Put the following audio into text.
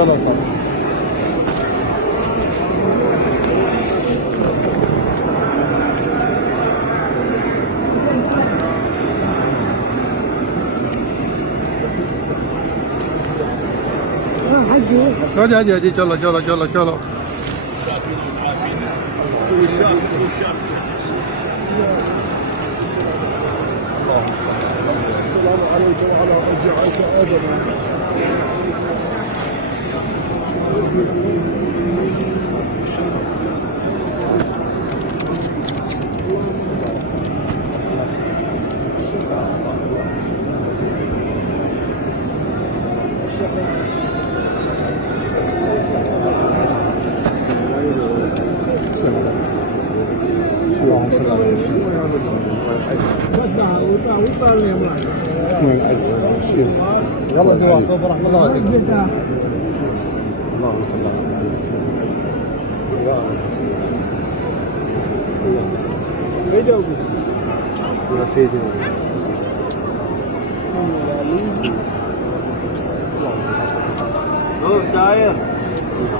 चलो सर जी चलो चलो चलो चलो السلام عليكم وعلى رجعك ابدا اللهم صل على يلا زواج برحمة الله عليكم اللهم صل على يا سيدي داير